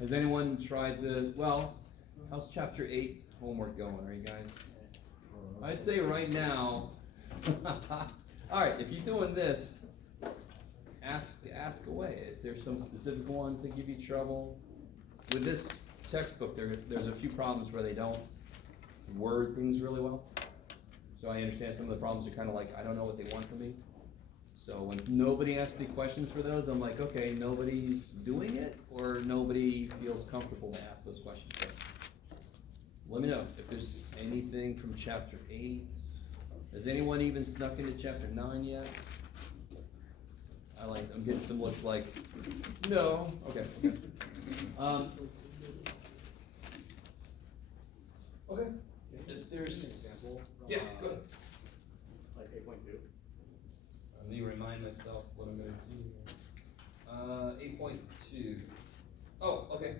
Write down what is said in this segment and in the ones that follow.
Has anyone tried how's chapter 8 homework going? Are you guys? I'd say right now, alright, if you're doing this, ask away. If there's some specific ones that give you trouble. With this textbook, there's a few problems where they don't word things really well. So I understand some of the problems are kind of like, I don't know what they want from me. So when nobody asks me questions for those, I'm like, okay, nobody's doing it, or nobody feels comfortable to ask those questions. So let me know if there's anything from chapter 8. Has anyone even snuck into chapter 9 yet? I'm getting some looks like, no, okay. Okay. If there's, example from, yeah, go ahead. Like 8.2. Let me remind myself what I'm gonna do here. 8.2. Oh, okay.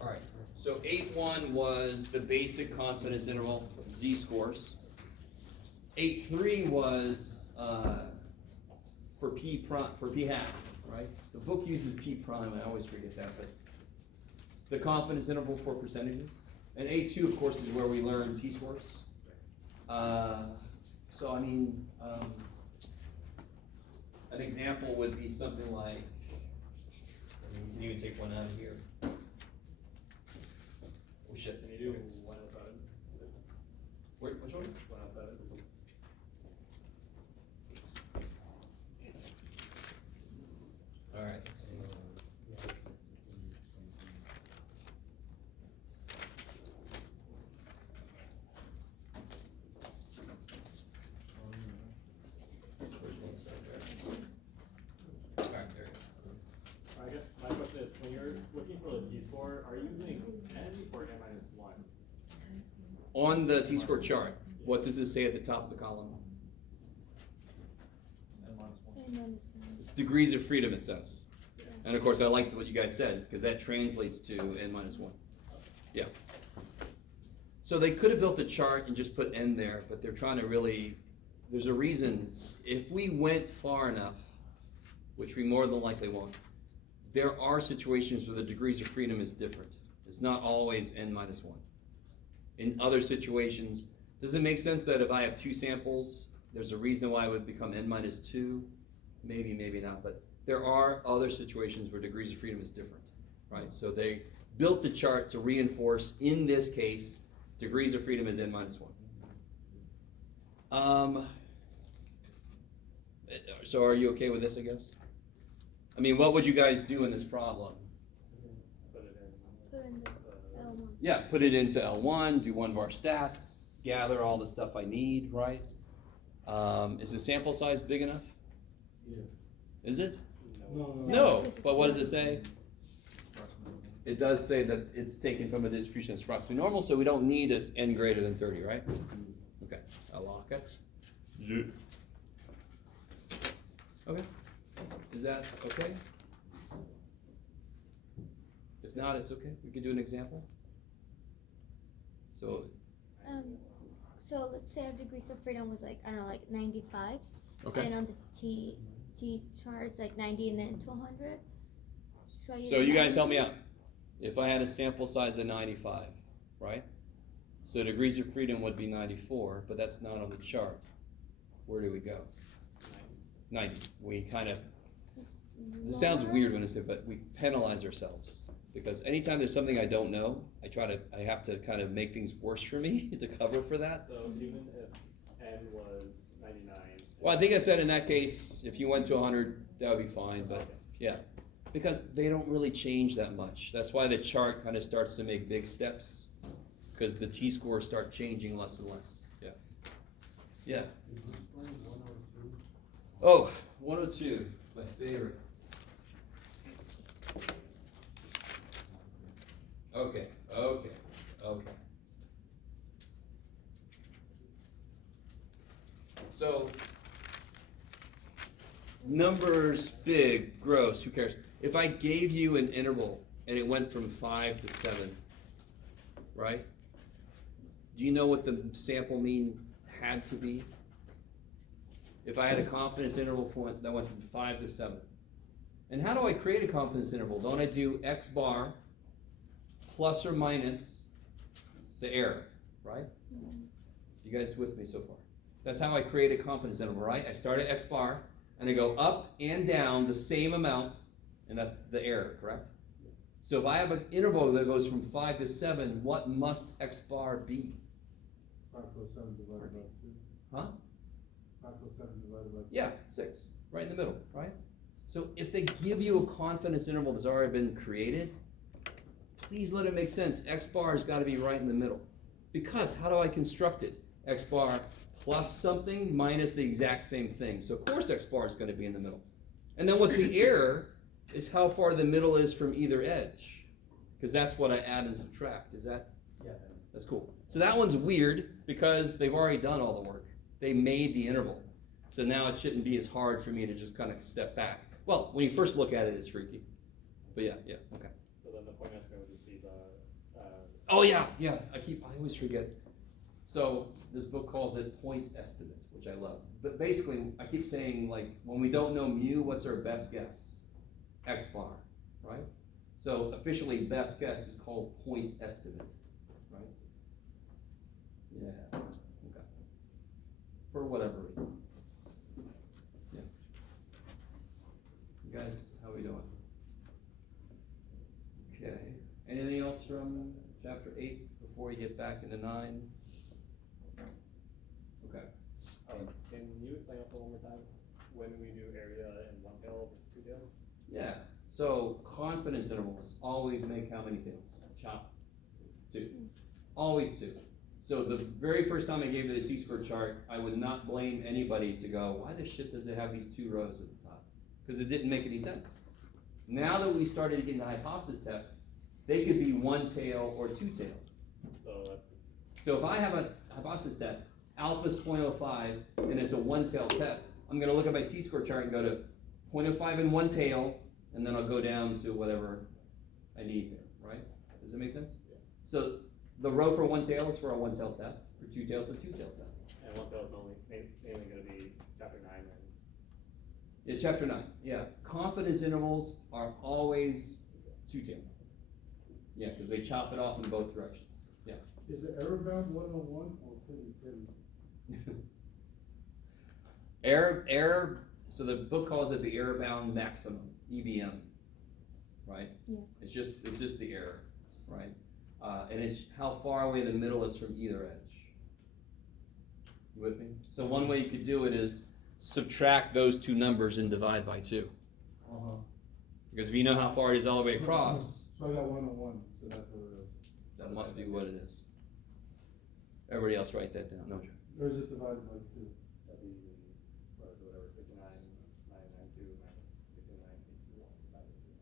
All right. So 8.1 was the basic confidence interval, z-scores. 8.3 was for p hat, right? The book uses p prime. I always forget that, but the confidence interval for percentages. And 8.2, of course, is where we learn t-scores. So I mean, an example would be something like, you can even take one out of here. Oh shit. Can you do 107? Wait, which one? 107. All right, let's see. All right, there you I guess my question is, when you're looking for the t-score, are you using n or n minus 1? go. On the t-score chart, what does it say at the top of the column? It's degrees of freedom, it says. And of course, I liked what you guys said, because that translates to n minus 1. Yeah. So they could have built a chart and just put n there, but they're trying to really, there's a reason, if we went far enough, which we more than likely won't, there are situations where the degrees of freedom is different. It's not always n minus 1. In other situations, does it make sense that if I have 2 samples, there's a reason why it would become n minus 2? Maybe, maybe not, but there are other situations where degrees of freedom is different, right? So they built the chart to reinforce, in this case, degrees of freedom is n minus 1. So are you okay with this, I guess? I mean, what would you guys do in this problem? Put it Put in the L1. Yeah, put it into L1, do one of our stats, gather all the stuff I need, right? Is the sample size big enough? Yeah. Is it? No. No, but what does it say? It does say that it's taken from a distribution that's approximately normal, so we don't need as n greater than 30, right? Okay, I'll lock it. Yeah. Okay, is that okay? If not, it's okay. We can do an example. So, So let's say our degrees of freedom was like, I don't know, like 95. okay. And on the T chart, it's like 90 and then 200. Should I use So you guys 90? help me out. If I had a sample size of 95, right? So degrees of freedom would be 94, but that's not on the chart. Where do we go? 90. We kind of, this sounds weird when I say, but we penalize ourselves. Because anytime there's something I don't know, I have to kind of make things worse for me to cover for that. So even if n was 99. Well, I think I said in that case, if you went to 100, that would be fine, but yeah. Because they don't really change that much. That's why the chart kind of starts to make big steps. Because the t-scores start changing less and less. Yeah. Yeah. Oh, 102, my favorite. Okay. So, numbers, big, gross, who cares? If I gave you an interval and it went from 5 to 7, right? Do you know what the sample mean had to be? If I had a confidence interval that went from 5 to 7. And how do I create a confidence interval? Don't I do x bar plus or minus the error, right? You guys with me so far? That's how I create a confidence interval, right? I start at X bar, and I go up and down the same amount, and that's the error, correct? So if I have an interval that goes from 5 to 7, what must X bar be? 5 plus 7 divided by 2. Huh? 5 plus 7 divided by 2. Yeah, 6, right in the middle, right? So if they give you a confidence interval that's already been created, please let it make sense. X bar has got to be right in the middle. Because how do I construct it? X bar plus something minus the exact same thing. So of course X bar is going to be in the middle. And then what's the error is how far the middle is from either edge. Because that's what I add and subtract. Is that? Yeah. That's cool. So that one's weird because they've already done all the work. They made the interval. So now it shouldn't be as hard for me to just kind of step back. Well, when you first look at it, it's freaky. But yeah, okay. So then the point estimate would just be the, Oh yeah. I always forget. So this book calls it point estimate, which I love. But basically, I keep saying, like, when we don't know mu, what's our best guess? X bar, right? So officially, best guess is called point estimate, right? Yeah, okay. For whatever reason. Yeah. You guys, how we doing? Okay. Anything else from chapter 8 before we get back into 9? Okay. can you explain also one more time when we do area in one tail versus two tails? Yeah. So confidence intervals always make how many tails? Chop. 2. Always 2. So the very first time I gave you the T-squared chart, I would not blame anybody to go, why the shit does it have these 2 rows at the top? Because it didn't make any sense. Now that we started to get into hypothesis tests, they could be 1 tail or 2 tail. So that's, So if I have a hypothesis test, alpha's 0.05, and it's a 1 tail test, I'm gonna look at my T-squared chart and go to 0.05 and 1 tail, and then I'll go down to whatever I need there, right? Does that make sense? Yeah. So the row for 1 tail is for a 1 tail test, for 2 tails, a 2 tail test. and one tail is mainly gonna be chapter 9 and. Yeah, chapter 9, yeah. Confidence intervals are always 2 tail. Yeah, because they chop it off in both directions, yeah. Is the error bound 101 or 10? Error, so the book calls it the error bound maximum, EBM, right? Yeah. It's just the error, right? And it's how far away the middle is from either edge. You with me? So one way you could do it is subtract those 2 numbers and divide by 2. Because if you know how far it is all the way across, So I got 101, so that's what it is. that must be what it is. Everybody else write that down. No, Joe. Or is it divided by 2? That'd be, what is it, whatever, 69, 992, minus 69, 821, divided by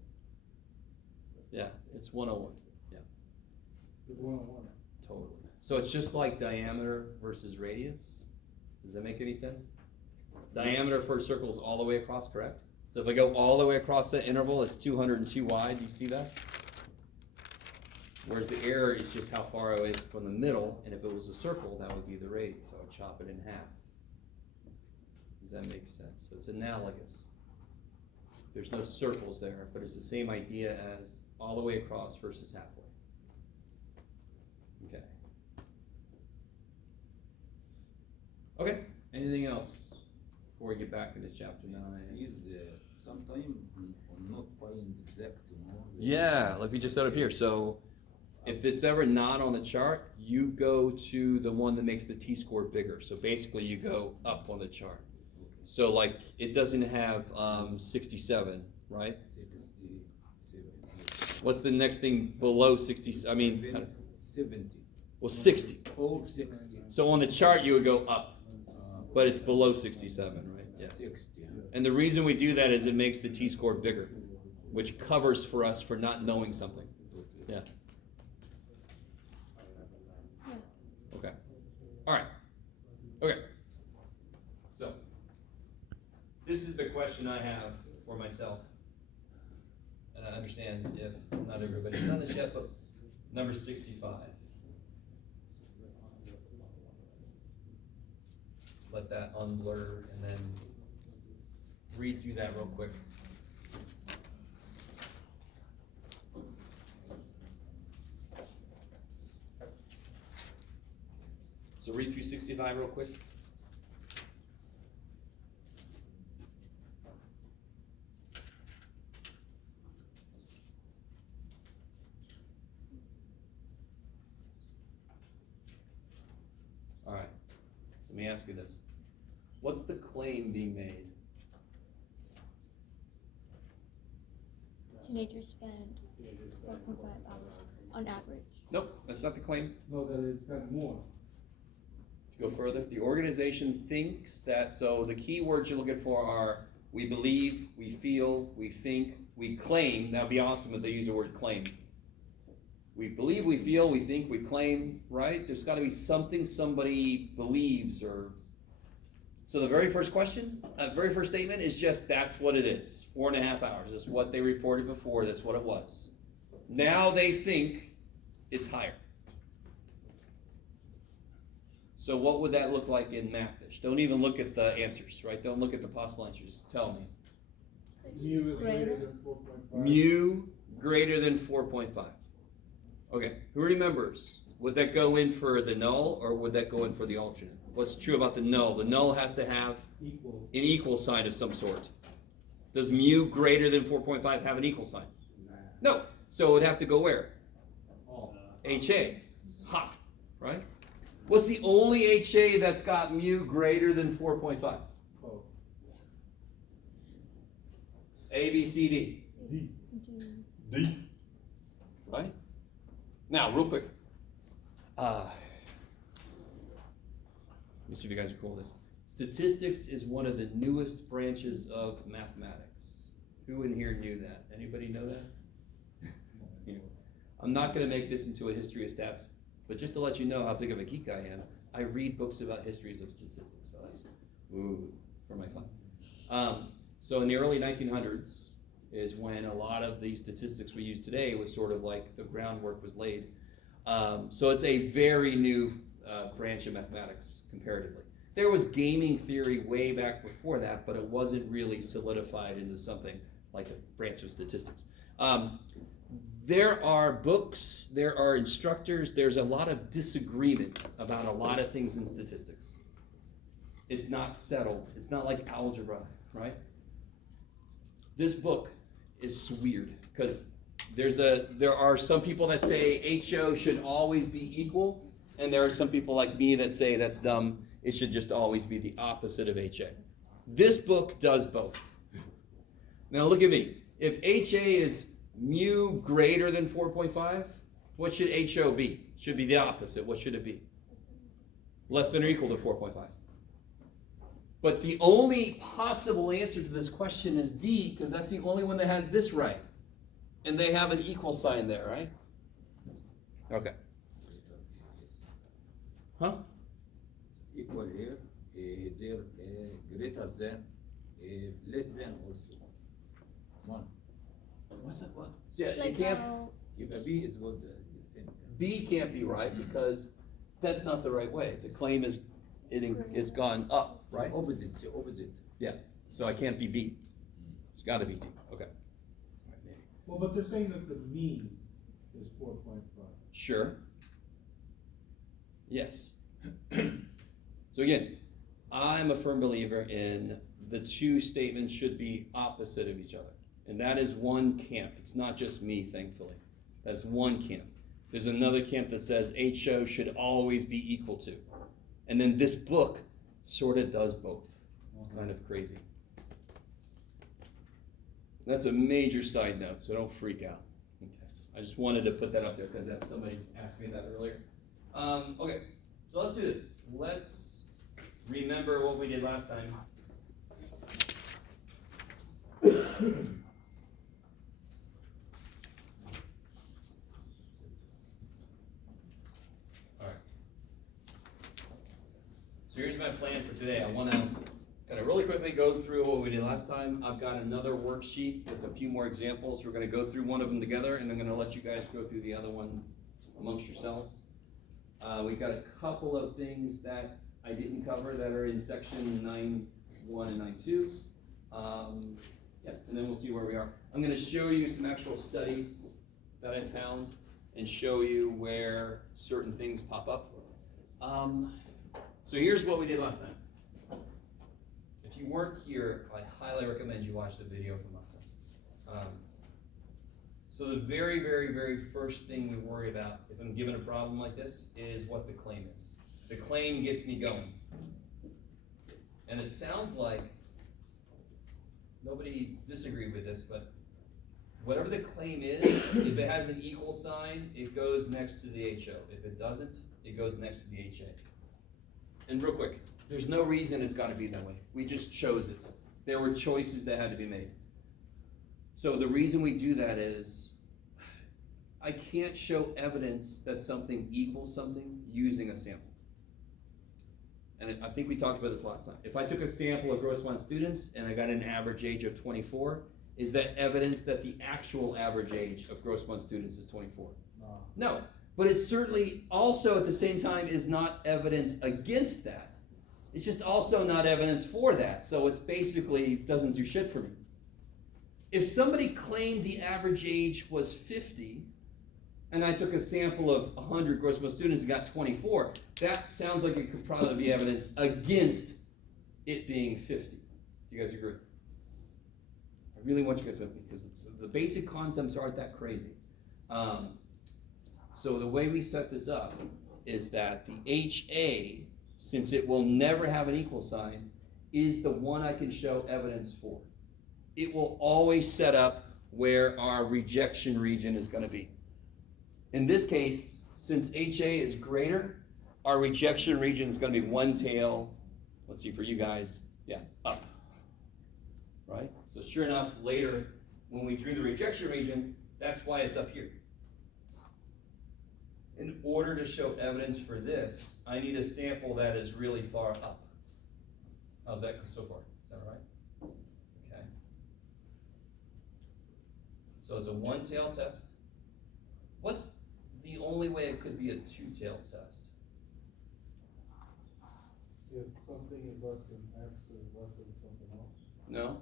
2. Yeah, it's 101. Yeah, It's 101. totally. So it's just like diameter versus radius. Does that make any sense? Diameter for a circle is all the way across, correct? So if I go all the way across that interval, it's 202 wide. Do you see that? Whereas the error is just how far away it's from the middle, and if it was a circle, that would be the radius. So I would chop it in half. Does that make sense? So it's analogous. There's no circles there, but it's the same idea as all the way across versus halfway. Okay. Okay, anything else before we get back into chapter 9? Is sometime not find exact more. Yeah, like we just said up here. So if it's ever not on the chart, you go to the one that makes the T-score bigger. So basically you go up on the chart. So like it doesn't have 67, right? 67. What's the next thing below 60? I mean, 70. well, 60. Or 60. So on the chart you would go up, but it's below 67, right? Yeah. 60. And the reason we do that is it makes the T-score bigger, which covers for us for not knowing something. Yeah. Okay. All right. Okay. So, this is the question I have for myself. And I understand if not everybody's done this yet, but number 65. Let that unblur and then read through that real quick. So read through 65 real quick. All right, so let me ask you this. What's the claim being made? Teenagers spend 4.5 hours on average. Nope, that's not the claim. No, that it's got more. To go further, the organization thinks that, so the key words you're looking for are we believe, we feel, we think, we claim. That would be awesome if they use the word claim. We believe, we feel, we think, we claim, right? There's got to be something somebody believes or. So the very first question, very first statement is just that's what it is. 4.5 hours. That's what they reported before. That's what it was. Now they think it's higher. So what would that look like in Math-ish? Don't even look at the answers, right? Don't look at the possible answers. Tell me. It's Mu is greater greater. than 4.5. Mu greater than 4.5. Okay, who remembers? Would that go in for the null or would that go in for the alternate? What's true about the null? The null has to have Equal. an equal sign of some sort. Does mu greater than 4.5 have an equal sign? No. So it would have to go where? All. HA. Ha. Right? What's the only HA that's got mu greater than 4.5? Oh. A, B, C, D. D. D. Right? Now, real quick. Let me see if you guys are cool with this. Statistics is one of the newest branches of mathematics. Who in here knew that? Anybody know that? Yeah. I'm not going to make this into a history of stats, but just to let you know how big of a geek I am, I read books about histories of statistics. So that's for my fun. So in the early 1900s is when a lot of the statistics we use today was sort of like the groundwork was laid. So it's a very new branch of mathematics comparatively. There was gaming theory way back before that, but it wasn't really solidified into something like a branch of statistics. There are books, there are instructors, there's a lot of disagreement about a lot of things in statistics. It's not settled. It's not like algebra, right? This book is weird because there are some people that say HO should always be equal, and there are some people like me that say that's dumb. It should just always be the opposite of HA. This book does both. Now look at me. If HA is mu greater than 4.5, what should HO be? Should be the opposite. What should it be? Less than or equal to 4.5. But the only possible answer to this question is D, because that's the only one that has this right. And they have an equal sign there, right? Okay. Huh? Equal here, there, greater than, less than also. 1. What's that? What? So, yeah, Like you can't, how, If B is good, same. B can't be right because that's not the right way. The claim is it's gone up, right? Opposite, say opposite. Yeah. So I can't be B. It's got to be D. Okay. Well, but they're saying that the mean is 4.5. Sure. Yes. So again, I'm a firm believer in the two statements should be opposite of each other. And that is one camp. It's not just me, thankfully. That's one camp. There's another camp that says HO should always be equal to. And then this book sort of does both. It's kind of crazy. That's a major side note, so don't freak out. Okay. I just wanted to put that up there because somebody asked me that earlier. Okay, so let's do this. Let's remember what we did last time. All right. So here's my plan for today. I want to kind of really quickly go through what we did last time. I've got another worksheet with a few more examples. We're going to go through one of them together, and I'm going to let you guys go through the other one amongst yourselves. We've got a couple of things that I didn't cover that are in section 9.1 and 9.2. Yeah, and then we'll see where we are. I'm going to show you some actual studies that I found and show you where certain things pop up. So here's what we did last time. If you weren't here, I highly recommend you watch the video from last time. So the very, very, very first thing we worry about if I'm given a problem like this is what the claim is. The claim gets me going. And it sounds like nobody disagreed with this, but whatever the claim is, if it has an equal sign, it goes next to the HO. If it doesn't, it goes next to the HA. And real quick, there's no reason it's gotta be that way. We just chose it. There were choices that had to be made. So the reason we do that is, I can't show evidence that something equals something using a sample. And I think we talked about this last time. If I took a sample of Grossmont students and I got an average age of 24, is that evidence that the actual average age of Grossmont students is 24? No. But it certainly also at the same time is not evidence against that. It's just also not evidence for that. So it's basically doesn't do shit for me. If somebody claimed the average age was 50, and I took a sample of 100 Grossmont students and got 24, that sounds like it could probably be evidence against it being 50. Do you guys agree? I really want you guys with me because the basic concepts aren't that crazy. So the way we set this up is that the HA, since it will never have an equal sign, is the one I can show evidence for. It will always set up where our rejection region is going to be. In this case, since HA is greater, our rejection region is going to be one tail, let's see for you guys, yeah, up. Right? So sure enough, later, when we drew the rejection region, that's why it's up here. In order to show evidence for this, I need a sample that is really far up. How's that so far? Is that all right? Okay. So it's a one-tail test. What's the only way it could be a two-tail test? If something is less than X or less than something else. No?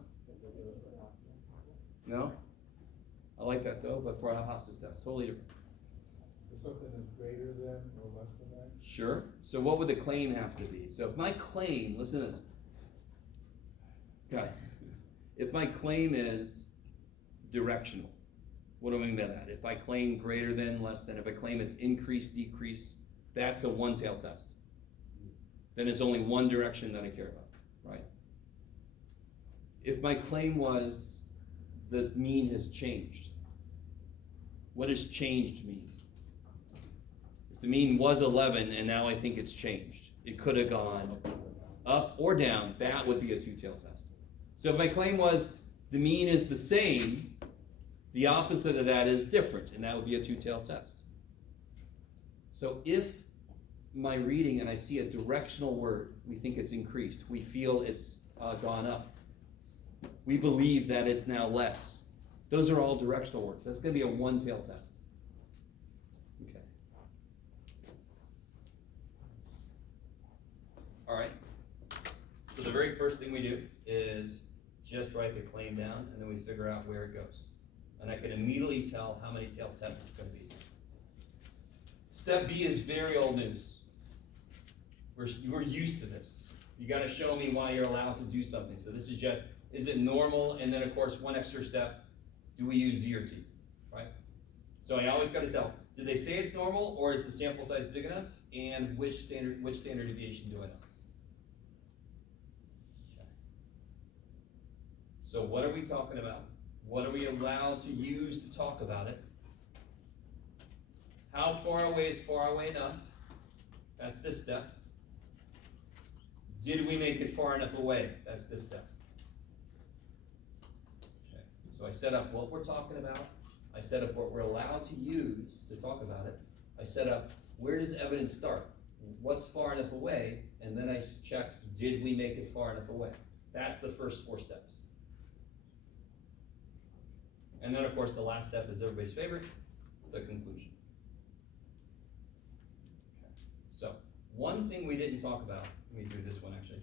No? I like that though, but for a hypothesis test, totally different. If something is greater than or less than X. Sure. So what would the claim have to be? So if my claim, listen to this. Guys, if my claim is directional, what do I mean by that? If I claim greater than, less than, if I claim it's increase, decrease, that's a one-tail test. Then it's only one direction that I care about, right? If my claim was the mean has changed, what does changed mean? If the mean was 11 and now I think it's changed, it could have gone up or down, that would be a two-tail test. So if my claim was the mean is the same, the opposite of that is different, and that would be a two-tail test. So if my reading and I see a directional word, we think it's increased, we feel it's gone up, we believe that it's now less. Those are all directional words. That's going to be a one-tail test. Okay. All right. So the very first thing we do is just write the claim down, and then we figure out where it goes. And I can immediately tell how many tail tests it's going to be. Step B is very old news. We're used to this. You got to show me why you're allowed to do something. So this is just, is it normal? And then of course, one extra step, do we use Z or T, right? So I always got to tell, did they say it's normal or is the sample size big enough? And which standard deviation do I know? Okay. So what are we talking about? What are we allowed to use to talk about it? How far away is far away enough? That's this step. Did we make it far enough away? That's this step. Okay. So I set up what we're talking about. I set up what we're allowed to use to talk about it. I set up where does evidence start? What's far enough away? And then I check, did we make it far enough away? That's the first 4 steps. And then of course the last step is everybody's favorite, the conclusion. Okay. So one thing we didn't talk about, let me do this one actually.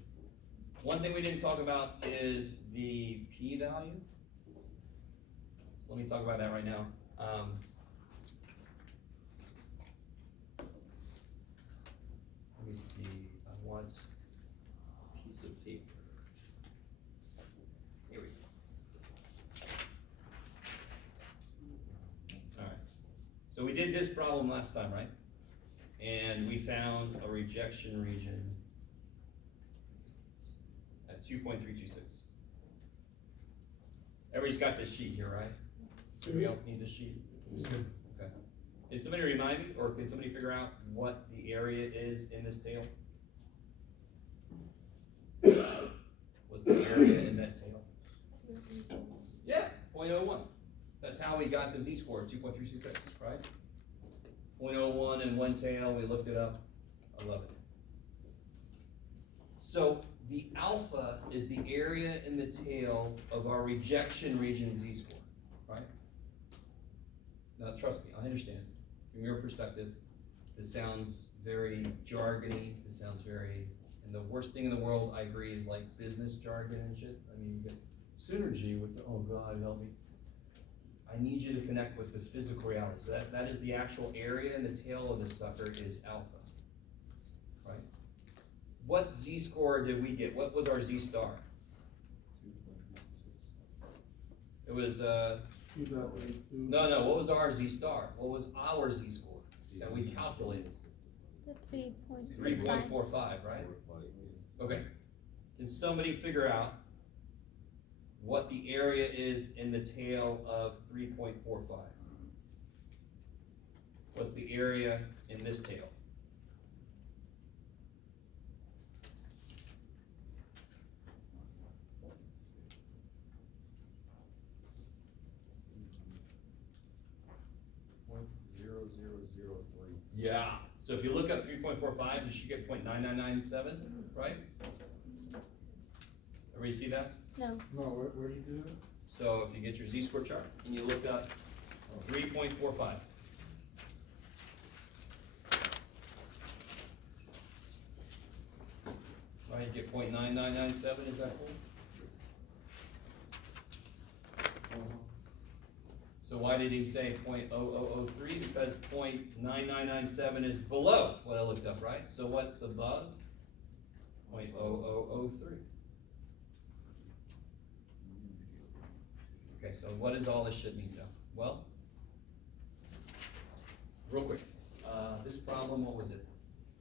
One thing we didn't talk about is the p-value. So let me talk about that right now. Let me see, I want a piece of paper. Here we go. Alright, so we did this problem last time, right? And we found a rejection region at 2.326. Everybody's got this sheet here, right? Anybody else need this sheet? Okay. Can somebody remind me, or can somebody figure out what the area is in this tail? What's the area in that tail? Yeah, 0.01. That's how we got the z-score, 2.326, right? 0.01 in one tail, we looked it up, 11. So the alpha is the area in the tail of our rejection region z-score, right? Now, trust me, I understand. From your perspective, this sounds very jargony, this sounds very, and the worst thing in the world, I agree, is like business jargon and shit. I mean, you get synergy with the, oh God, help me. I need you to connect with the physical reality. So that is the actual area in the tail of the sucker is alpha, right? What z-score did we get? What was our z-star? It was, no, what was our z-star? What was our z-score that we calculated? The 3.45. 3.45, right? Okay. Can somebody figure out what the area is in the tail of 3.45? What's the area in this tail? Yeah. So if you look up 3.45, you should get 0.9997, right? Everybody see that? No. No, where do you do that? So if you get your z-score chart and you look up 3.45. Right, get 0.9997, is that cool? So why did he say 0.0003? Because 0.9997 is below what I looked up, right? So what's above? 0.0003. Okay, so what does all this shit mean, Joe? Well, real quick, this problem, what was it?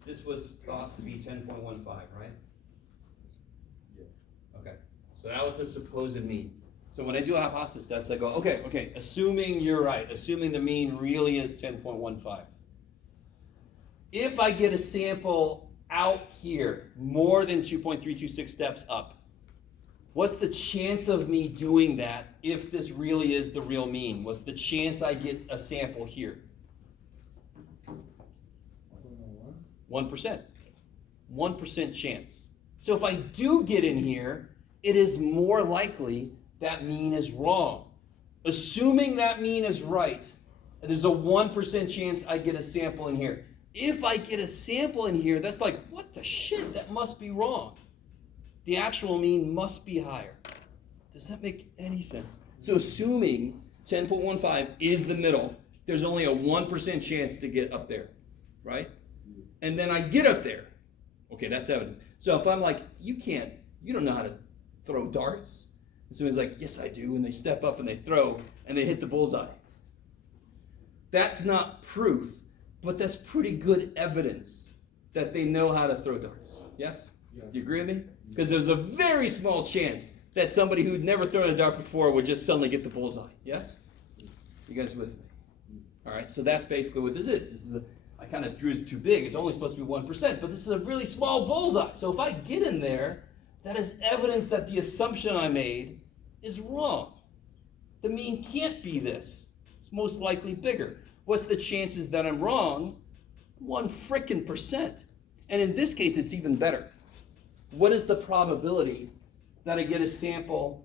This was thought to be 10.15, right? Yeah. Okay, so that was the supposed mean. So when I do a hypothesis test, I go, okay, assuming you're right, assuming the mean really is 10.15. If I get a sample out here more than 2.326 steps up, what's the chance of me doing that if this really is the real mean? What's the chance I get a sample here? 1%. 1% chance. So if I do get in here, it is more likely that mean is wrong. Assuming that mean is right, there's a 1% chance I get a sample in here. If I get a sample in here, that's like, what the shit? That must be wrong. The actual mean must be higher. Does that make any sense? So assuming 10.15 is the middle, there's only a 1% chance to get up there, right? And then I get up there. Okay, that's evidence. So if I'm like, you don't know how to throw darts. And someone's like, yes, I do. And they step up and they throw and they hit the bullseye. That's not proof, but that's pretty good evidence that they know how to throw darts. Yes? Yeah. Do you agree with me? Because there's a very small chance that somebody who'd never thrown a dart before would just suddenly get the bullseye. Yes? You guys with me? All right, so that's basically what this is. I kind of drew it too big. It's only supposed to be 1%, but this is a really small bullseye. So if I get in there, that is evidence that the assumption I made is wrong. The mean can't be this. It's most likely bigger. What's the chances that I'm wrong? 1% And in this case, it's even better. What is the probability that I get a sample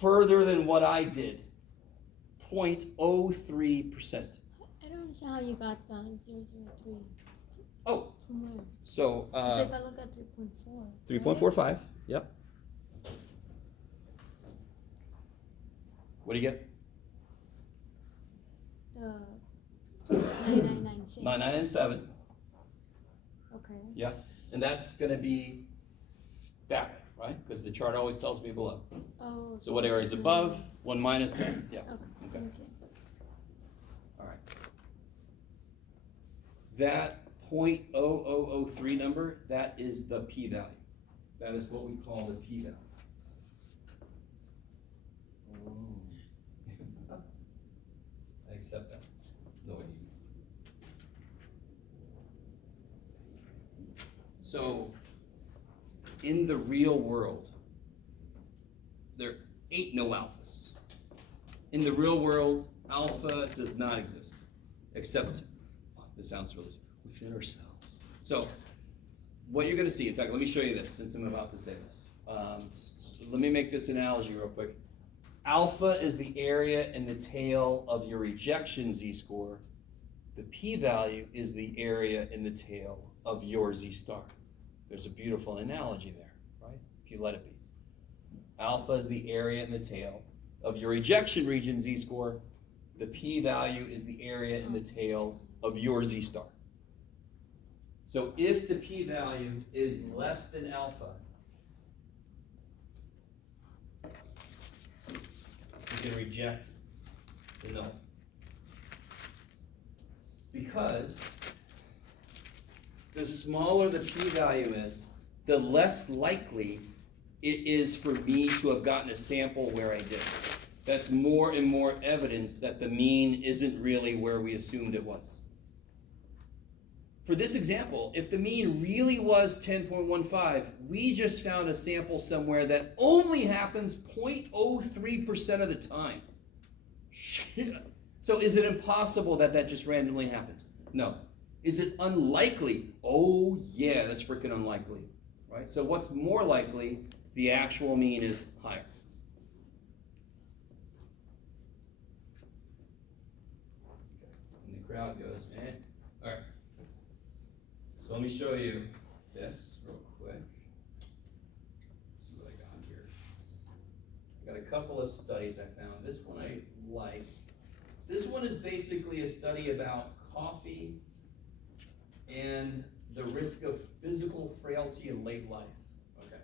further than what I did? 0.03%. I don't understand how you got the 003. Oh, From where? so 'Cause if I look at 3.4. 3.45. Yep. What do you get? The 9996. 9997. Okay. Yeah. And that's gonna be that way, right? Because the chart always tells me below. Oh. So what area is above, 1 minus, yeah, Okay, okay. thank you. All right. That 0.0003 number, that is the p-value. That is what we call the p-value. I accept that noise. So, in the real world, there ain't no alphas. In the real world, alpha does not exist, except, this sounds really, within ourselves. So, what you're gonna see, in fact, let me show you this, since I'm about to say this. Let me make this analogy real quick. Alpha is the area in the tail of your ejection z-score. The p-value is the area in the tail of your z-star. There's a beautiful analogy there, right? If you let it be. Alpha is the area in the tail of your ejection region z-score. The p-value is the area in the tail of your z-star. So if the p-value is less than alpha, you can reject the null. Because the smaller the p-value is, the less likely it is for me to have gotten a sample where I did. That's more and more evidence that the mean isn't really where we assumed it was. For this example, if the mean really was 10.15, we just found a sample somewhere that only happens 0.03% of the time. Shit. So is it impossible that that just randomly happened? No. Is it unlikely? Oh yeah, that's freaking unlikely, right? So what's more likely? The actual mean is higher. And the crowd goes, man. All right. So let me show you this real quick. Let's see what I got here. I got a couple of studies I found. This one I like. This one is basically a study about coffee and the risk of physical frailty in late life. Okay.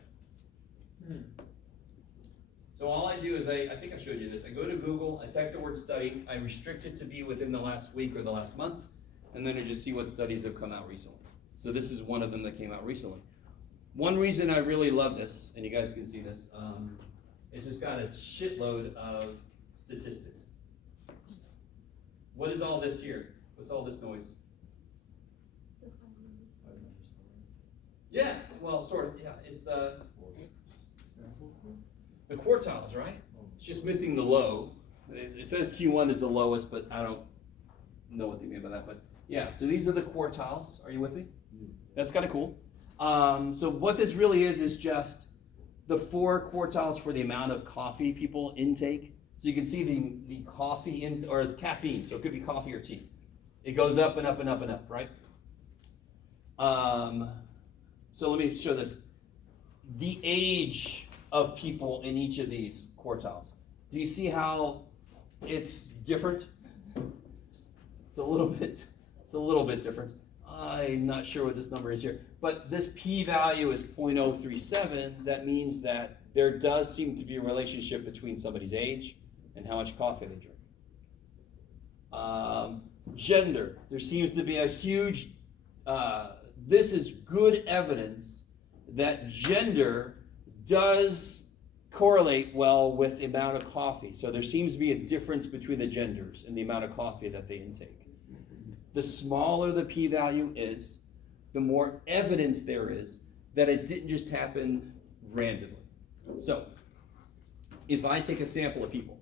So all I do is I think I showed you this. I go to Google, I type the word study, I restrict it to be within the last week or the last month, and then I just see what studies have come out recently. So this is one of them that came out recently. One reason I really love this, and you guys can see this, it's just got a shitload of statistics. What is all this here? What's all this noise? Yeah, well, sort of, yeah, it's the quartiles, right? It's just missing the low. It says Q1 is the lowest, but I don't know what they mean by that, but yeah, so these are the quartiles. Are you with me? That's kind of cool. So what this really is just the 4 quartiles for the amount of coffee people intake. So you can see the coffee or caffeine, so it could be coffee or tea. It goes up and up and up and up, right? So let me show this. The age of people in each of these quartiles. Do you see how it's different? It's a little bit different. I'm not sure what this number is here, but this p-value is 0.037. That means that there does seem to be a relationship between somebody's age and how much coffee they drink. Gender, there seems to be a huge, this is good evidence that gender does correlate well with the amount of coffee. So there seems to be a difference between the genders and the amount of coffee that they intake. The smaller the p-value is, the more evidence there is that it didn't just happen randomly. So, if I take a sample of people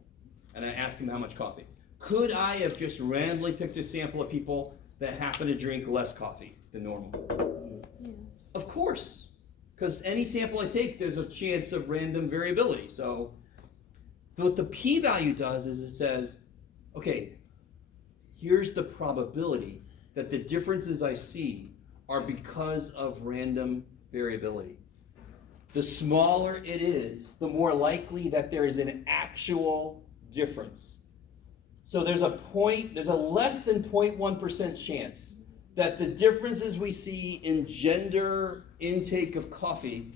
and I ask them how much coffee, could I have just randomly picked a sample of people that happen to drink less coffee than normal? Yeah. Of course, because any sample I take, there's a chance of random variability. So, what the p-value does is it says, okay, here's the probability that the differences I see are because of random variability. The smaller it is, the more likely that there is an actual difference. So there's a less than 0.1% chance that the differences we see in gender intake of coffee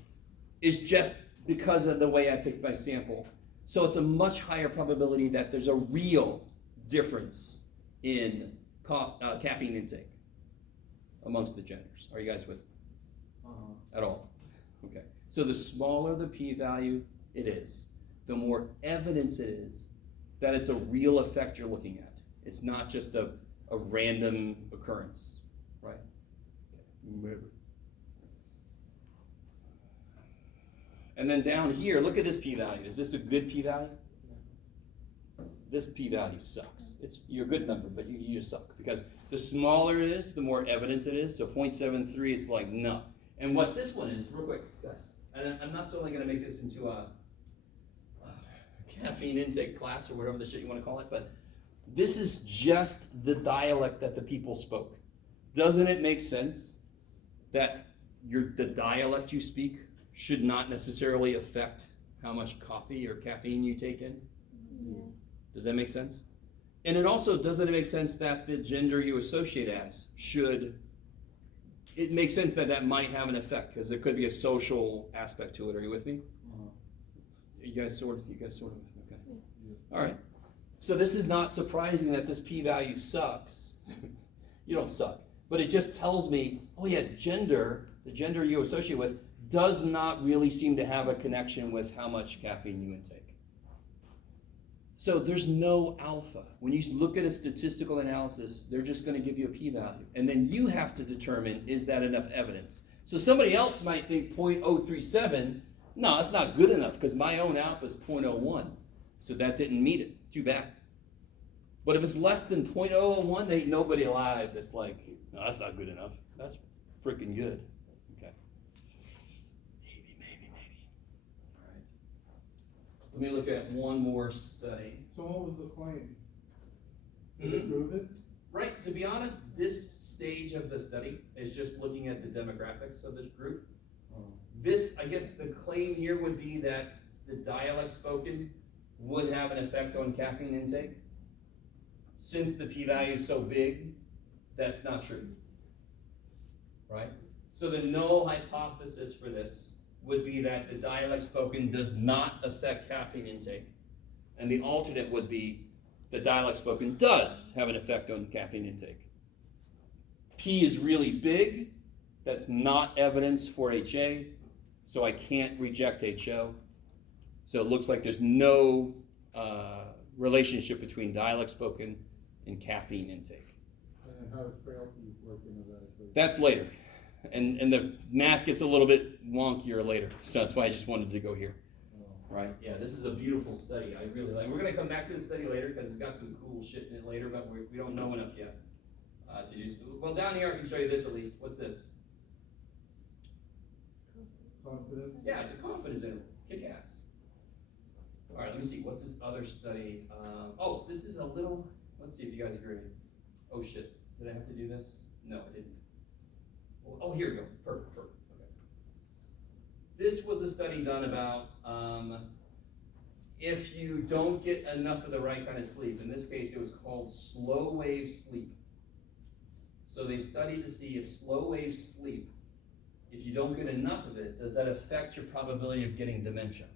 is just because of the way I picked my sample. So it's a much higher probability that there's a real difference in caffeine intake amongst the genders. Are you guys with me at all? Okay. So the smaller the p-value it is, the more evidence it is that it's a real effect you're looking at. It's not just a random occurrence, right? Okay. And then down here, look at this p-value. Is this a good p-value? This p-value sucks. You're a good number, but you just suck. Because the smaller it is, the more evidence it is. So 0.73, it's like, no. And what this one is, real quick, guys, and I'm not solely going to make this into a caffeine intake class or whatever the shit you want to call it, but this is just the dialect that the people spoke. Doesn't it make sense that the dialect you speak should not necessarily affect how much coffee or caffeine you take in? Yeah. Does that make sense? And it also doesn't make sense that the gender you associate as should. It makes sense that that might have an effect because there could be a social aspect to it. Are you with me? You guys sort of. Okay. Yeah. All right. So this is not surprising that this p-value sucks. You don't suck, but it just tells me, oh yeah, the gender you associate with, does not really seem to have a connection with how much caffeine you intake. So there's no alpha. When you look at a statistical analysis, they're just going to give you a p-value. And then you have to determine, is that enough evidence? So somebody else might think 0.037, no, that's not good enough because my own alpha is 0.01. So that didn't meet it. Too bad. But if it's less than 0.001, there ain't nobody alive that's like, no, that's not good enough. That's freaking good. Okay. Maybe. All right. Let me look at one more study. So what was the claim? Did it prove it? Right, to be honest, this stage of the study is just looking at the demographics of this group. This, I guess the claim here would be that the dialect spoken would have an effect on caffeine intake. Since the p-value is so big, that's not true, right? So the null hypothesis for this would be that the dialect spoken does not affect caffeine intake. And the alternate would be the dialect spoken does have an effect on caffeine intake. P is really big. That's not evidence for HA, so I can't reject HO. So it looks like there's no relationship between dialect spoken and caffeine intake. And how does frailty work into that equation? That's later. And the math gets a little bit wonkier later, so that's why I just wanted to go here. Right? Yeah, this is a beautiful study. I really like it. We're going to come back to the study later because it's got some cool shit in it later, but we don't know enough yet to do. Well, down here I can show you this at least. What's this? Confident? Yeah, it's a confidence interval. Kick ass. All right, let me see. What's this other study? Oh, this is a little. Let's see if you guys agree. Oh shit! Did I have to do this? No, I didn't. Oh, here we go. Perfect. Okay. This was a study done about if you don't get enough of the right kind of sleep. In this case, it was called slow wave sleep. So they studied to see if slow wave sleep, if you don't get enough of it, does that affect your probability of getting dementia?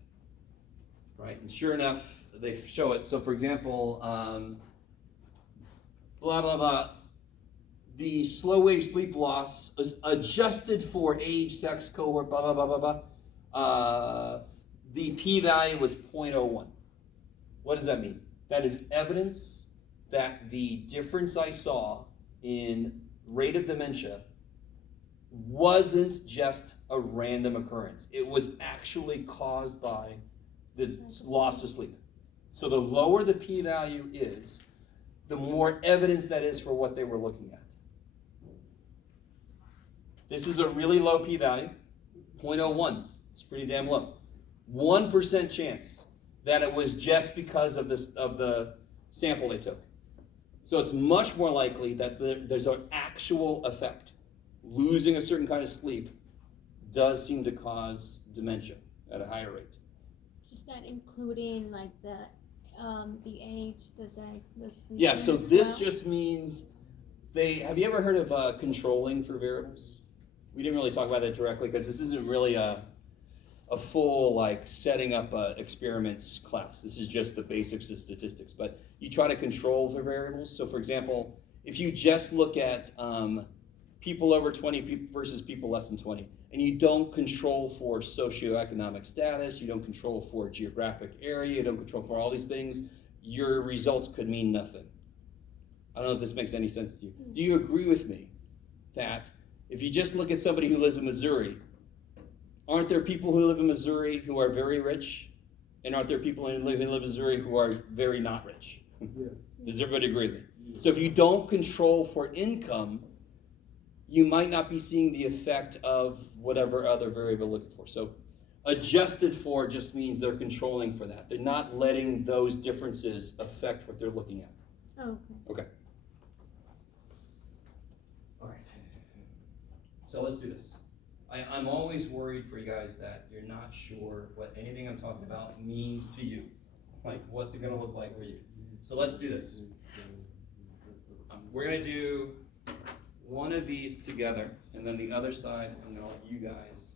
Right, and sure enough, they show it. So for example, blah, blah, blah, the slow wave sleep loss adjusted for age, sex, cohort, blah, blah, blah, blah, blah, the p-value was 0.01. What does that mean? That is evidence that the difference I saw in rate of dementia wasn't just a random occurrence. It was actually caused by the loss of sleep. So the lower the p-value is, the more evidence that is for what they were looking at. This is a really low p-value, 0.01. It's pretty damn low. 1% chance that it was just because of the sample they took. So it's much more likely that there's an actual effect. Losing a certain kind of sleep does seem to cause dementia at a higher rate. Is that including like the age, the sex, the sleep? Yeah, so as this well? just means Have you ever heard of controlling for variables? We didn't really talk about that directly because this isn't really a full like setting up experiments class. This is just the basics of statistics. But you try to control for variables. So for example, if you just look at people over 20 versus people less than 20, and you don't control for socioeconomic status, you don't control for geographic area, you don't control for all these things, your results could mean nothing. I don't know if this makes any sense to you. Do you agree with me that if you just look at somebody who lives in Missouri, aren't there people who live in Missouri who are very rich? And aren't there people who live in Missouri who are very not rich? Yeah. Does everybody agree with me? So if you don't control for income, you might not be seeing the effect of whatever other variable you're looking for. So adjusted for just means they're controlling for that. They're not letting those differences affect what they're looking at. Oh, okay. Okay. All right. So let's do this. I'm always worried for you guys that you're not sure what anything I'm talking about means to you. Like, what's it going to look like for you? So let's do this. We're going to do one of these together, and then the other side, I'm going to let you guys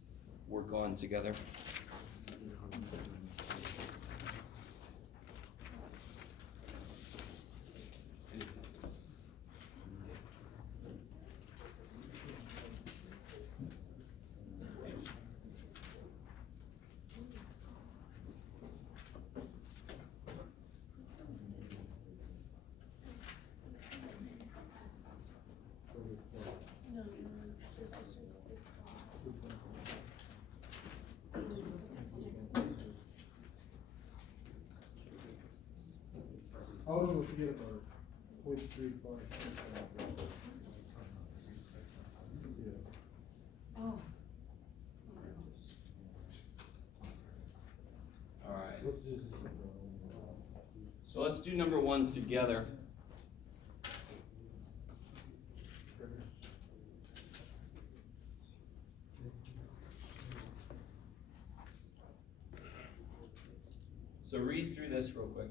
work on together. I don't know if you get about 0.35. Oh. All right. What's this? So let's do number one together. So read through this real quick.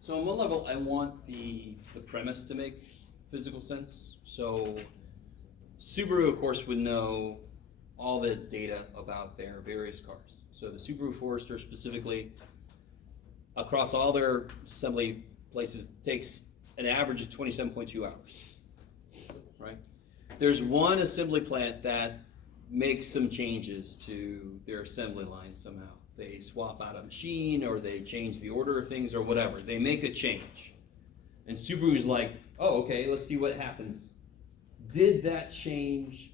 So on one level, I want the premise to make physical sense. So Subaru, of course, would know all the data about their various cars. So the Subaru Forester specifically, across all their assembly places, takes an average of 27.2 hours, right? There's one assembly plant that makes some changes to their assembly line somehow. They swap out a machine, or they change the order of things, or whatever. They make a change. And Subaru's like, oh, okay, let's see what happens. Did that change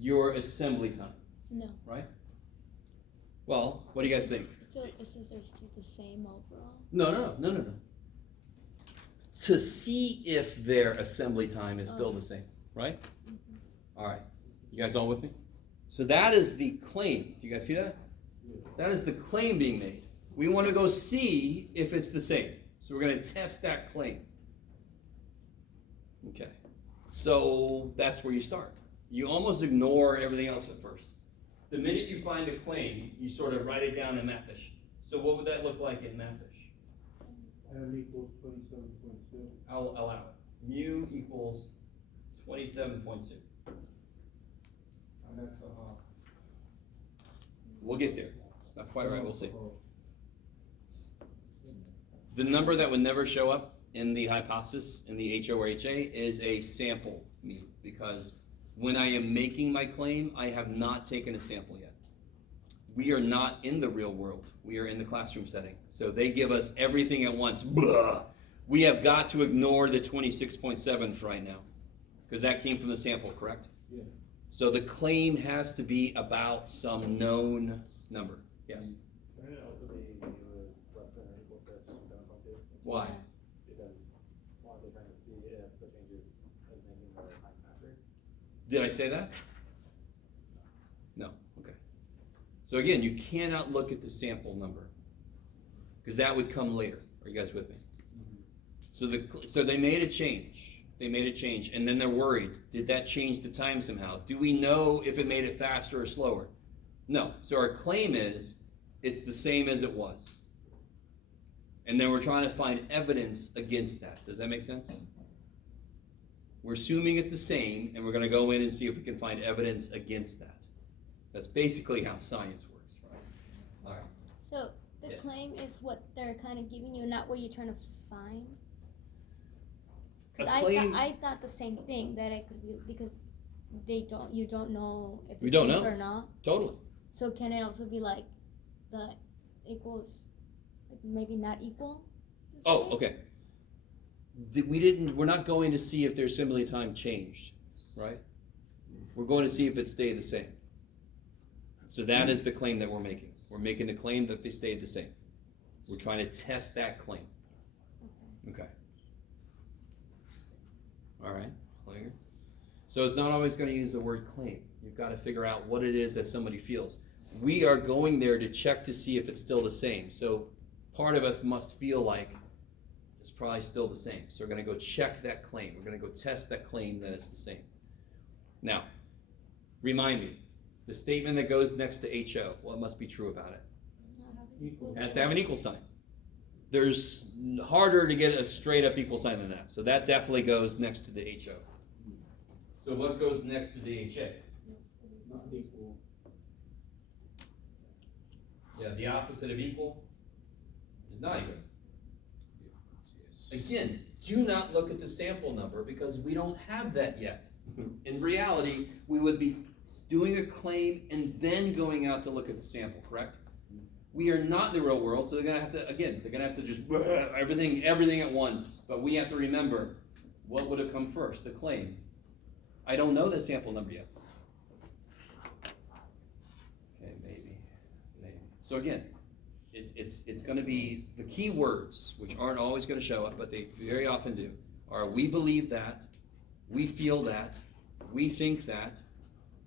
your assembly time? No. Right? Well, what do you guys think? So it says they're still the same overall? No. To see if their assembly time is still the same, right? Mm-hmm. All right. You guys all with me? So that is the claim. Do you guys see that? That is the claim being made. We want to go see if it's the same. So we're going to test that claim. Okay. So that's where you start. You almost ignore everything else at first. The minute you find a claim, you sort of write it down in Mathish. So what would that look like in Mathish? M equals 27.2. I'll allow it. Mu equals 27.2. And that's We'll get there. It's not quite right. We'll see. The number that would never show up in the hypothesis, in the HO or HA, is a sample mu, because when I am making my claim, I have not taken a sample yet. We are not in the real world. We are in the classroom setting. So they give us everything at once. Blah. We have got to ignore the 26.7 for right now, because that came from the sample, correct? Yeah. So the claim has to be about some known number. Yes? Can it also be mu is less than or equal to 27.2? Why? Because one, they're trying to see if the changes is making their time faster. Did I say that? No. Okay. So again, you cannot look at the sample number, because that would come later. Are you guys with me? So they made a change. They made a change, and then they're worried. Did that change the time somehow? Do we know if it made it faster or slower? No. So our claim is it's the same as it was. And then we're trying to find evidence against that. Does that make sense? We're assuming it's the same, and we're going to go in and see if we can find evidence against that. That's basically how science works, right? All right. So the Yes. claim is what they're kind of giving you, not what you're trying to find. Because A claim- I thought the same thing, that it could be because you don't know if We it's don't changed know. or not. Totally. So can it also be like the equals, like maybe not equal? the Oh, same? okay. We're not going to see if their assembly time changed, right? We're going to see if it stayed the same. So that is the claim that we're making. We're making the claim that they stayed the same. We're trying to test that claim. Okay. All right, clear. So it's not always going to use the word claim. You've got to figure out what it is that somebody feels. We are going there to check to see if it's still the same. So part of us must feel like it's probably still the same. So we're going to go check that claim. We're going to go test that claim that it's the same. Now, remind me, the statement that goes next to HO, what must be true about it? It has to have an equal sign. There's harder to get a straight up equal sign than that. So that definitely goes next to the HO. So what goes next to the HA? Not equal. Yeah, the opposite of equal is not equal. Yes. Again, do not look at the sample number because we don't have that yet. In reality, we would be doing a claim and then going out to look at the sample, correct? We are not in the real world, so they're gonna have to just everything at once. But we have to remember, what would have come first, the claim? I don't know the sample number yet. Okay, maybe. So again, it's gonna be the key words, which aren't always gonna show up, but they very often do, are we believe that, we feel that, we think that.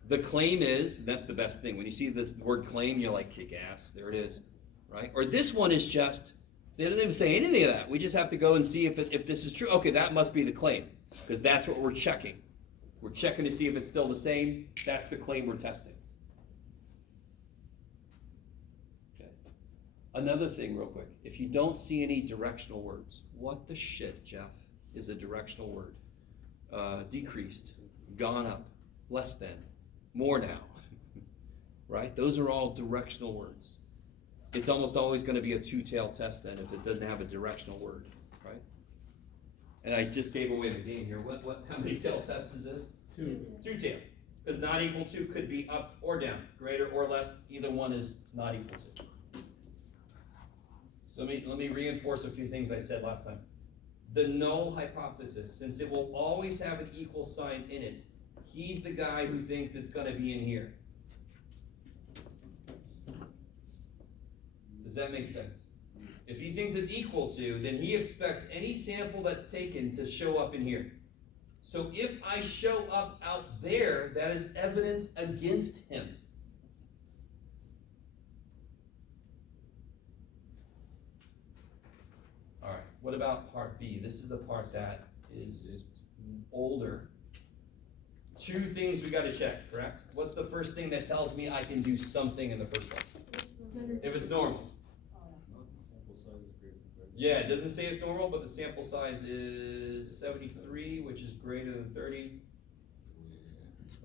The claim is, that's the best thing. When you see this word claim, you're like, kick ass, there it is, right? Or this one is just, they don't even say anything of that. We just have to go and see if this is true. Okay, that must be the claim, because that's what we're checking. We're checking to see if it's still the same. That's the claim we're testing. Okay. Another thing real quick, if you don't see any directional words, what the shit, Jeff, is a directional word? Decreased, gone up, less than, more now, right? Those are all directional words. It's almost always going to be a two-tailed test then if it doesn't have a directional word, right? And I just gave away the game here. How many tail test is this? Two-tail. Because not equal to could be up or down, greater or less. Either one is not equal to. So let me reinforce a few things I said last time. The null hypothesis, since it will always have an equal sign in it, he's the guy who thinks it's going to be in here. Does that make sense? If he thinks it's equal to, then he expects any sample that's taken to show up in here. So if I show up out there, that is evidence against him. All right, what about part B? This is the part that is older. Two things we got to check, correct? What's the first thing that tells me I can do something in the first place? If it's normal. Sample size is greater than 30. Yeah, it doesn't say it's normal, but the sample size is 73, which is greater than 30.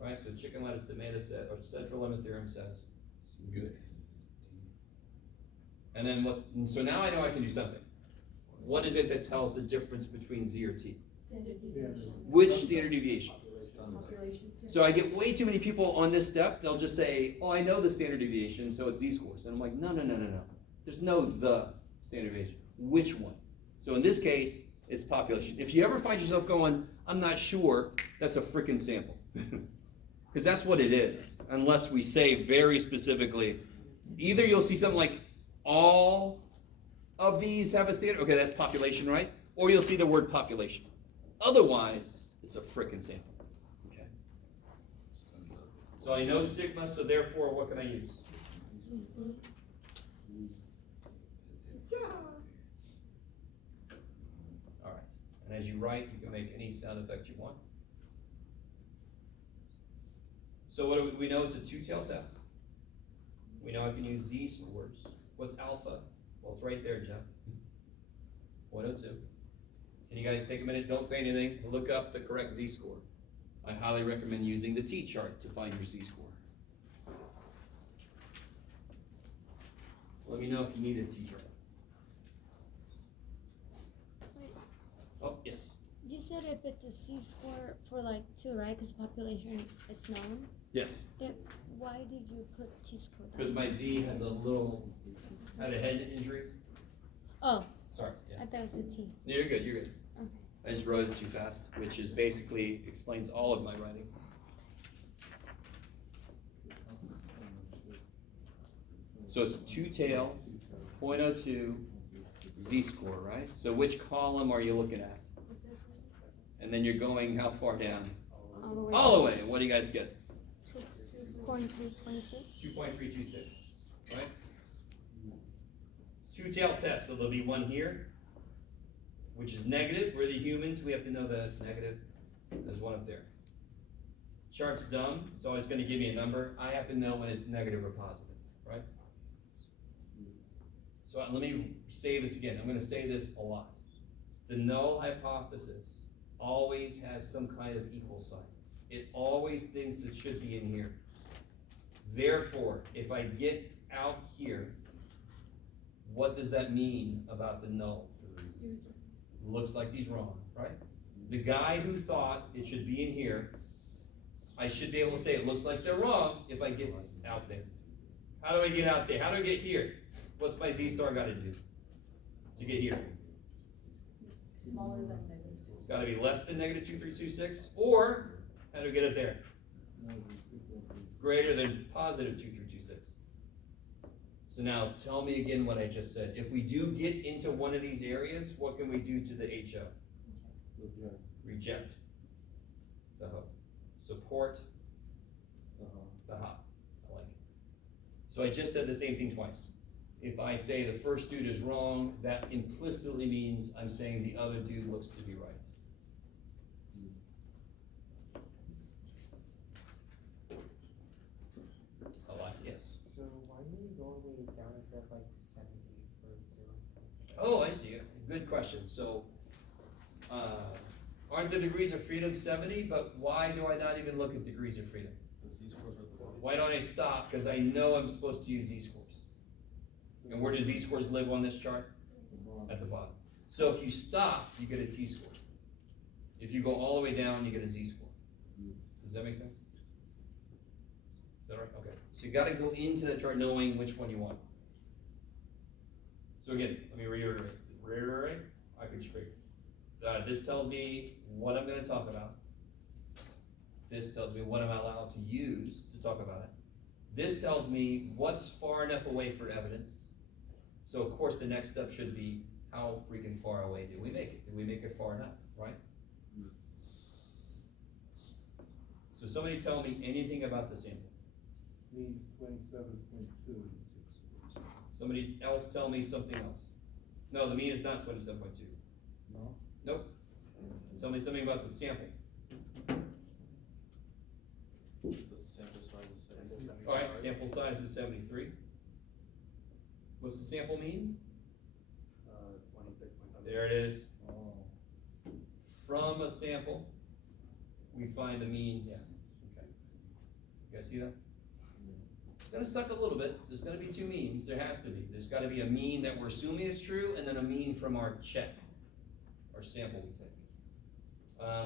Right, so chicken lettuce tomato set, or central limit theorem says. Good. And then so now I know I can do something. What is it that tells the difference between Z or T? Standard deviation. Which standard deviation? Population. So I get way too many people on this step, they'll just say, oh, I know the standard deviation, so it's Z-scores. And I'm like, no. There's no the standard deviation. Which one? So in this case, it's population. If you ever find yourself going, I'm not sure, that's a freaking sample. Because that's what it is, unless we say very specifically. Either you'll see something like, all of these have a standard, okay, that's population, right? Or you'll see the word population. Otherwise, it's a freaking sample. Okay. So I know sigma, so therefore, what can I use? All right. as you write, you can make any sound effect you want. So what do we know? It's a two-tailed test. We know I can use z-scores. What's alpha? Well, it's right there, Jeff. 0.02. Can you guys take a minute? Don't say anything. Look up the correct z-score. I highly recommend using the t-chart to find your z-score. Let me know if you need a t-chart. Wait, Oh, yes. you said if it's a C-score for like 2, right? Because population is known. Yes. Then why did you put T-score? Because my z has had a head injury. Oh, Sorry. Yeah. I thought it was a T. You're good, you're good. Okay. I just wrote it too fast, which is basically explains all of my writing. So it's two-tail, 0.02, z-score, right? So which column are you looking at? And then you're going how far down? All the way. All the way, and what do you guys get? 2.326. 2.326, right? Two-tailed test, so there'll be one here, which is negative. We're the humans, we have to know that it's negative. There's one up there. Chart's dumb, it's always gonna give me a number. I have to know when it's negative or positive, right? So let me say this again, I'm gonna say this a lot. The null hypothesis always has some kind of equal sign. It always thinks it should be in here. Therefore, if I get out here, what does that mean about the null? Looks like he's wrong, right? The guy who thought it should be in here, I should be able to say it looks like they're wrong if I get out there. How do I get out there? How do I get here? What's my z-star gotta do to get here? Smaller than negative. It's gotta be less than negative 2326, or how do we get it there? Greater than positive 2326. So now tell me again what I just said. If we do get into one of these areas, what can we do to the HO? Reject the hub. Support the hop. I like it. So I just said the same thing twice. If I say the first dude is wrong, that implicitly means I'm saying the other dude looks to be right. I like it, yes. So why do we go all the way down instead of like 70 for 0? Oh, I see. Good question. So, aren't the degrees of freedom 70? But why do I not even look at degrees of freedom? The z-scores are at the bottom. Why don't I stop? Because I know I'm supposed to use z-scores. And where do z-scores live on this chart? At the bottom. So if you stop, you get a t-score. If you go all the way down, you get a z-score. Does that make sense? Is that right? Okay. So you gotta go into that chart knowing which one you want. So again, let me reiterate. I can just read. This tells me what I'm gonna talk about. This tells me what I'm allowed to use to talk about it. This tells me what's far enough away for evidence. So of course the next step should be how freaking far away did we make it? Did we make it far enough, right? So somebody tell me anything about the sample. Means 27.2. Somebody else tell me something else. No, the mean is not 27.2. No? Nope. Tell me something about the sample. The sample size is 70. All right, sample size is 73. What's the sample mean? 26.7. There it is. Oh. From a sample, we find the mean, yeah, okay. You guys see that? It's gonna suck a little bit. There's gonna be two means. There has to be. There's gotta be a mean that we're assuming is true, and then a mean from our check, our sample we take.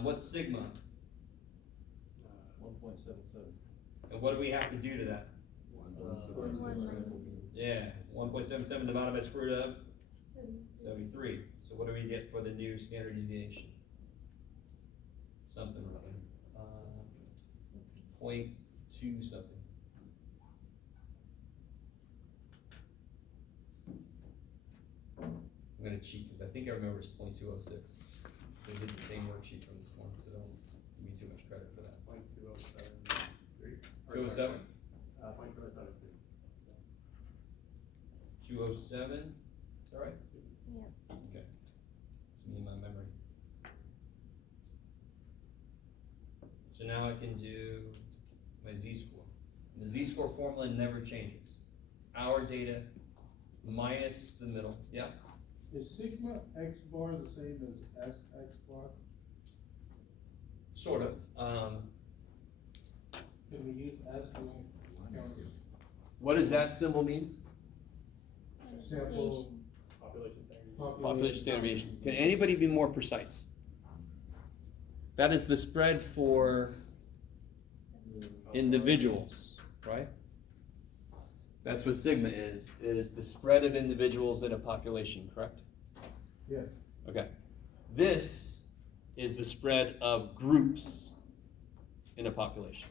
What's sigma? 1.77. And what do we have to do to that? 1.77. Yeah, 1.77 divided by square root of 73. So what do we get for the new standard deviation? Something or other. 0.2 something. I'm gonna cheat because I think I remember it's 0.206. They did the same worksheet from this morning, so don't give me too much credit for that. 0.207. 207? 0.207. 207? Is that right? Yep. Okay. It's me and my memory. So now I can do my z-score. The z-score formula never changes. Our data minus the middle, yeah? Is sigma x bar the same as S x bar? Sort of. Can we use S as What does that symbol mean? sample Population standard. Population standard deviation. Can anybody be more precise? That is the spread for individuals, right? That's what sigma is. It is the spread of individuals in a population, correct? Yeah. Okay. This is the spread of groups in a population.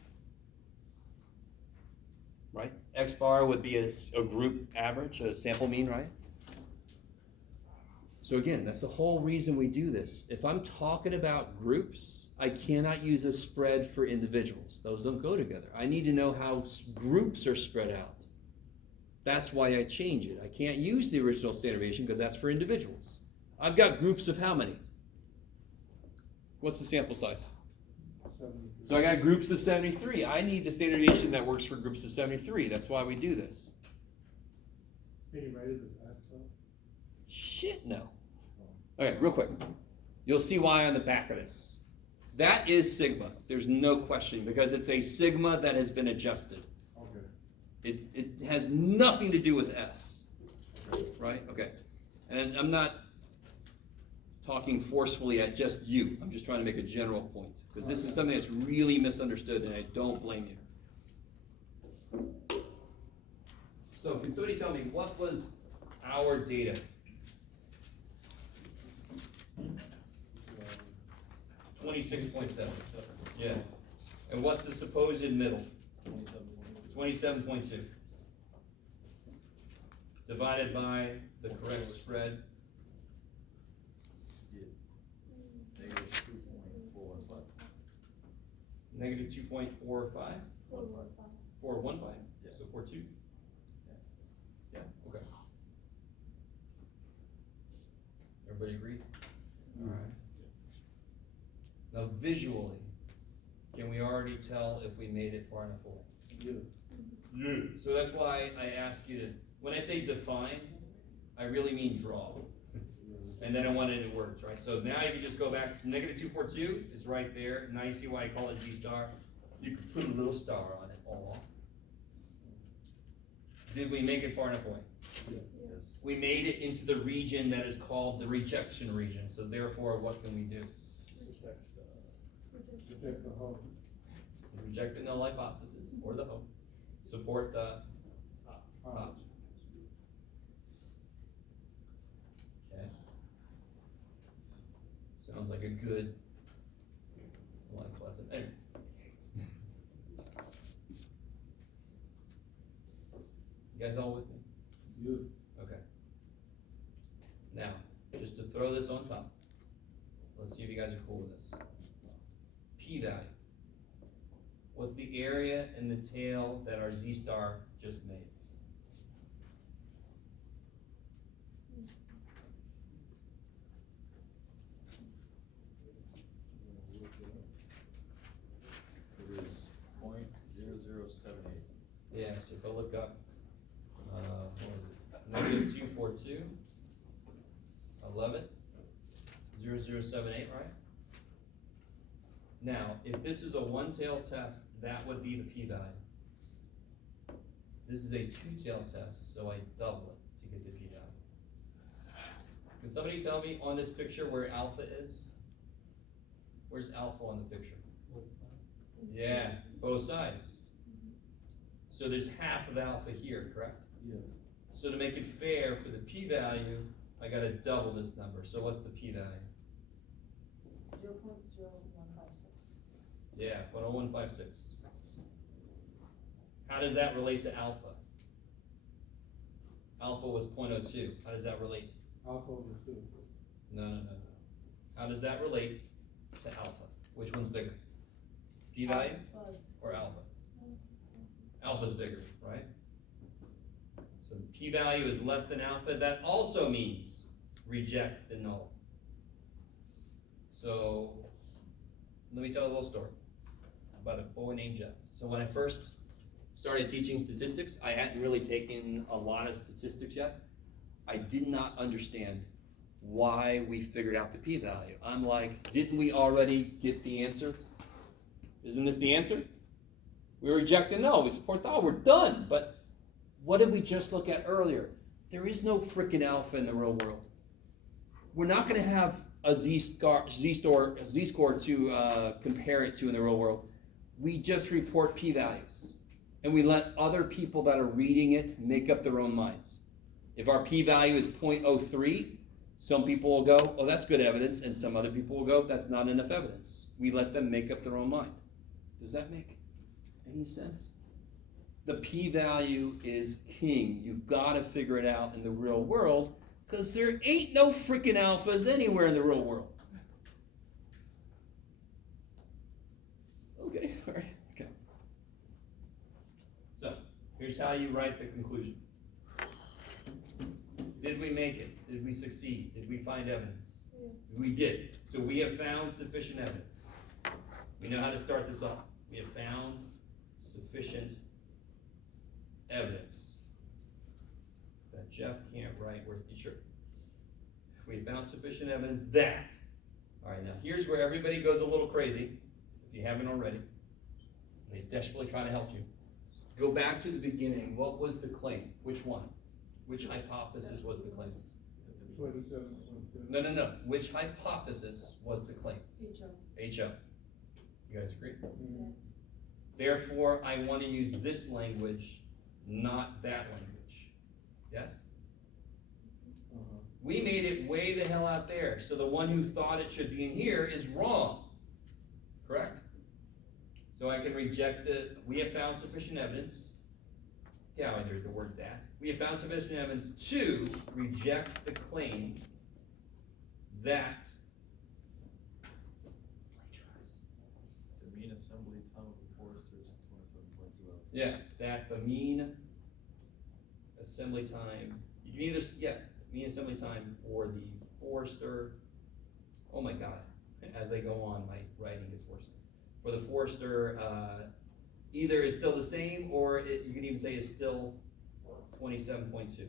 Right? X bar would be a group average, a sample mean, right? So again, that's the whole reason we do this. If I'm talking about groups, I cannot use a spread for individuals. Those don't go together. I need to know how groups are spread out. That's why I change it. I can't use the original standard deviation because that's for individuals. I've got groups of how many? What's the sample size? 73. So I got groups of 73. I need the standard deviation that works for groups of 73. That's why we do this. Can you write it as S though? Shit, no. Okay, real quick. You'll see why on the back of this. That is sigma. There's no question because it's a sigma that has been adjusted. Okay. It has nothing to do with S, right? Okay. And I'm not talking forcefully at just you. I'm just trying to make a general point because this is something that's really misunderstood and I don't blame you. So can somebody tell me what was our data? 26.7. Yeah. And what's the supposed middle? 27.2. Divided by the correct spread. Negative 2.45. 415. Yeah. So 42. Yeah. Okay. Everybody agree? All right. Now visually, can we already tell if we made it far enough away? Yeah. So that's why I ask you to, when I say define, I really mean draw. And then I want it works, right? So now you can just go back, negative 242 is right there. Now you see why I call it Z star. You could put a little star on it all. Did we make it far enough away? Yes. We made it into the region that is called the rejection region. So therefore, what can we do? Reject the whole. Reject the null hypothesis or the hope. Support the Ah. Okay. Sounds like a good life lesson. Anyway. You guys all with me? Yeah. Okay. Now, just to throw this on top, let's see if you guys are cool with this. P-value. What's the area in the tail that our Z star just made? It is 0.0078. Yeah, so if I look up, what was it? Negative 242, 11, 0078, right? Now, if this is a one-tail test, that would be the p-value. This is a two-tail test, so I double it to get the p-value. Can somebody tell me on this picture where alpha is? Where's alpha on the picture? Yeah, both sides. So there's half of alpha here, correct? Yeah. So to make it fair for the p-value, I gotta double this number. So what's the p-value? 0.0156. Yeah, 0.0156. How does that relate to alpha? Alpha was 0.02. How does that relate? Alpha over 2. No. How does that relate to alpha? Which one's bigger? P-value or alpha? Alpha's bigger, right? So p-value is less than alpha. That also means reject the null. So let me tell a little story. about a boy named Jeff. So when I first started teaching statistics, I hadn't really taken a lot of statistics yet. I did not understand why we figured out the p-value. I'm like, didn't we already get the answer? Isn't this the answer? We reject the no, we support the, oh, we're done. But what did we just look at earlier? There is no freaking alpha in the real world. We're not going to have a z-score to compare it to in the real world. We just report p-values. And we let other people that are reading it make up their own minds. If our p-value is 0.03, some people will go, oh, that's good evidence, and some other people will go, that's not enough evidence. We let them make up their own mind. Does that make any sense? The p-value is king. You've got to figure it out in the real world, because there ain't no freaking alphas anywhere in the real world. Okay, all right, okay. So, here's how you write the conclusion. Did we make it? Did we succeed? Did we find evidence? Yeah. We did. So we have found sufficient evidence. We know how to start this off. We have found sufficient evidence that Jeff can't write worth sure. We found sufficient evidence that. All right, now here's where everybody goes a little crazy, if you haven't already. They desperately try to help you. Go back to the beginning. What was the claim? Which one? Which hypothesis was the claim? 27.2. No. Which hypothesis was the claim? HO. You guys agree? Mhm. Therefore, I want to use this language, not that language. Yes? We made it way the hell out there, so the one who thought it should be in here is wrong. Correct? So I can reject we have found sufficient evidence. Yeah, I entered the word that. We have found sufficient evidence to reject the claim that The mean assembly time of Forester is 27.2 hours. Yeah, that the mean assembly time, you can either, mean assembly time for the Forester, oh my God, as I go on, my writing gets worse. For the Forester, either is still the same, or you can even say is still 27.2.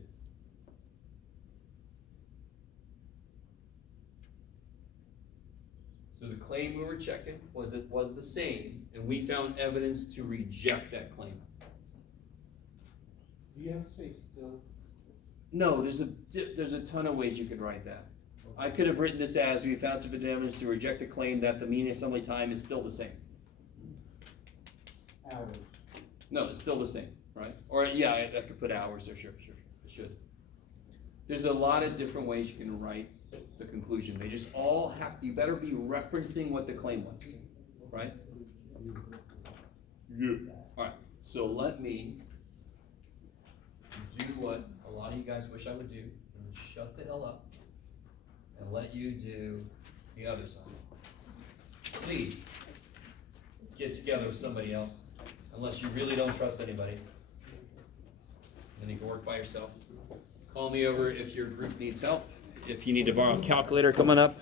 So the claim we were checking was it was the same, and we found evidence to reject that claim. Do you have to say still? No, there's a ton of ways you could write that. I could have written this as we found sufficient evidence to reject the claim that the mean assembly time is still the same. Hours. No, it's still the same, right? Or yeah, I could put hours there, sure, I should. There's a lot of different ways you can write the conclusion. They just all have, you better be referencing what the claim was, right? Yeah. All right, so let me do what a lot of you guys wish I would do, and shut the hell up and let you do the other side. Please get together with somebody else, unless you really don't trust anybody. Then you can work by yourself. Call me over if your group needs help. If you need to borrow a calculator coming up,